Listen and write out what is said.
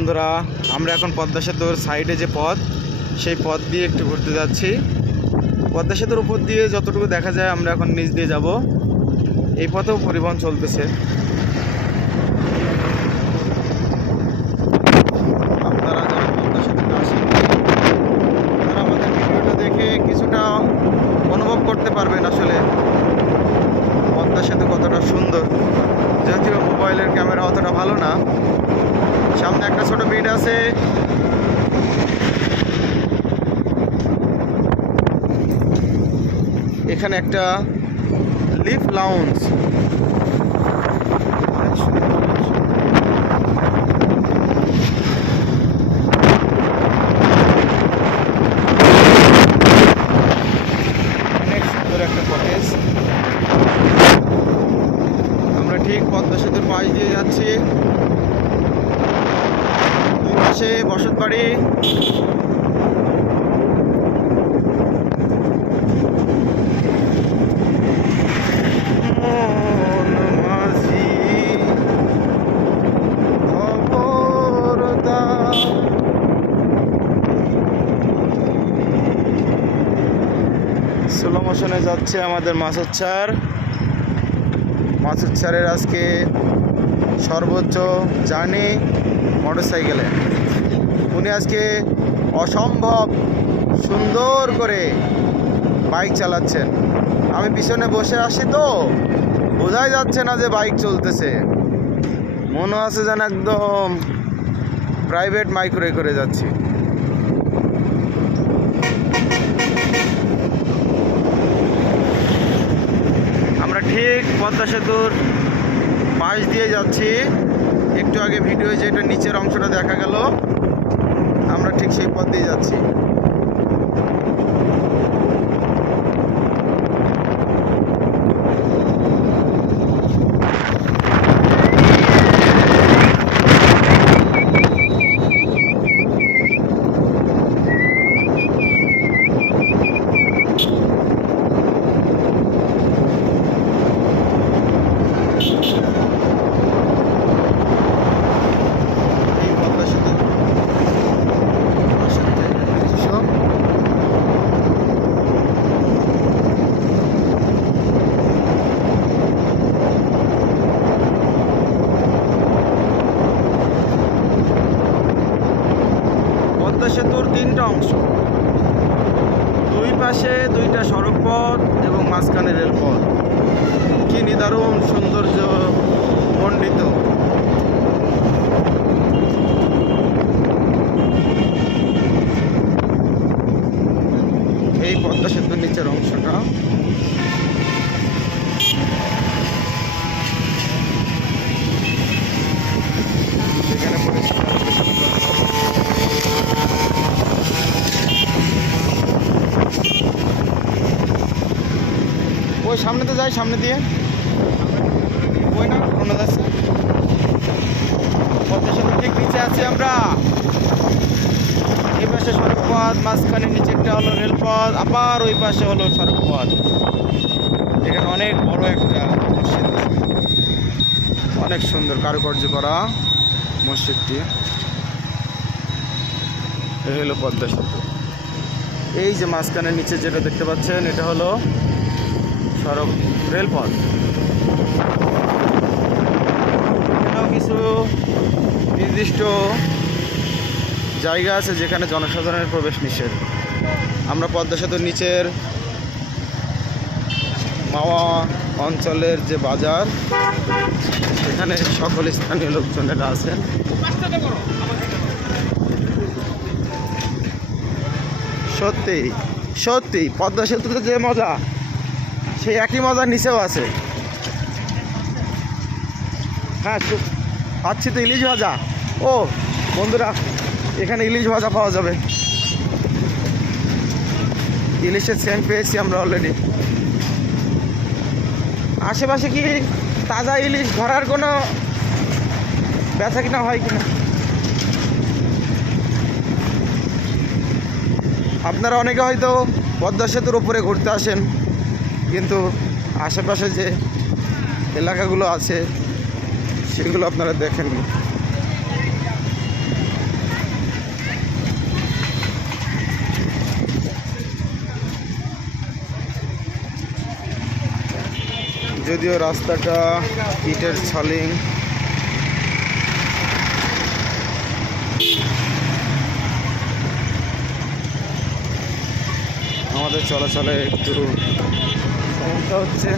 বন্ধুরা, আমরা এখন পদ্মা সেতুর সাইডে যে পথ, সেই পথ দিয়ে একটু ঘুরতে যাচ্ছি। পদ্মা সেতুর উপর দিয়ে যতটুকু দেখা যায় আমরা এখন নিচ দিয়ে যাব। এই পথেও পরিবহন চলতেছে। আপনারা যারা পদ্মা সেতুতে আসেন তারা আমাদের ভিডিওটা দেখে কিছুটা অনুভব করতে পারবেন আসলে পদ্মা সেতু কতটা সুন্দর। যদিও মোবাইলের ক্যামেরা অতটা ভালো না। সামনে একটা ছোট বিট আছে, এখানে একটা লিফ লাউঞ্জ। অনেক সুন্দর একটা কটেজ। আমরা ঠিক পদ্মা সেতুর পাশ দিয়ে যাচ্ছি। দুই পাশে বসত বাড়ি। স্লো মোশনে যাচ্ছে আমাদের মাছুচ্ছারের আজকে সর্বোচ্চ জার্নি মোটরসাইকেলে। উনি আজকে অসম্ভব সুন্দর করে বাইক চালাচ্ছেন। আমি পিছনে বসে আসি তো বোঝাই যাচ্ছে না যে বাইক চলতেছে। মনে আছে যেন একদম প্রাইভেট মাইক্রোয় করে যাচ্ছি। আমরা ঠিক পদ্মা সেতুর পাশ দিয়ে যাচ্ছি। একটু আগে ভিডিও যেটা নিচের অংশটা দেখা গেল, আমরা ঠিক সেই পথ দিয়ে যাচ্ছি। পদ্মা সেতুর তিনটা অংশ, দুই পাশে দুইটা সড়ক পথ এবং মাঝখানে রেলপথ। কি নিদারুণ সৌন্দর্য মণ্ডিত। এই পদ্মা সেতুর নিচের অংশটা। এখানে ওই সামনে তো যাই, সামনে দিয়ে ওই না অন্য যাচ্ছে। পদ্মা সেতুর ঠিক নিচে আছি আমরা। এই পাশে সড়ক পথ, মাঝখানে নিচেরটা হলো রেলপথ, আবার ওই পাশে হলো সড়ক পথ। এখানে অনেক বড় একটা মসজিদ, অনেক সুন্দর কারুকার্য করা মসজিদটি। এই হলো পদ্মা সেতু। এই যে মাঝখানে নিচে যেটা দেখতে পাচ্ছেন, এটা হলো সড়ক রেলপথ। এখানেও কিছু নির্দিষ্ট জায়গা আছে যেখানে জনসাধারণের প্রবেশ নিষেধ। আমরা পদ্মা সেতুর নিচের মাওয়া অঞ্চলের যে বাজার, এখানে সকল স্থানীয় লোকজনেরা আছেন। সত্যি সত্যি পদ্মা সেতুতে যে মজা, সেই একই মজার নিচেও আছে। হ্যাঁ, পাচ্ছি তো ইলিশ ভাজা। ও বন্ধুরা, এখানে ইলিশ ভাজা পাওয়া যাবে। ইলিশের সেন্ট পেয়েছি আমরা অলরেডি। আশেপাশে কি তাজা ইলিশ ধরার কোনো ব্যথা কিনা হয় কিনা? আপনারা অনেকে হয়তো পদ্মা সেতুর উপরে ঘুরতে আসেন, কিন্তু আশেপাশে যে এলাকাগুলো আছে সেগুলো আপনারা দেখেননি। যদিও রাস্তাটা ইটের ছালিং। আমাদের চলাচলে একটু সমস্যা হচ্ছে।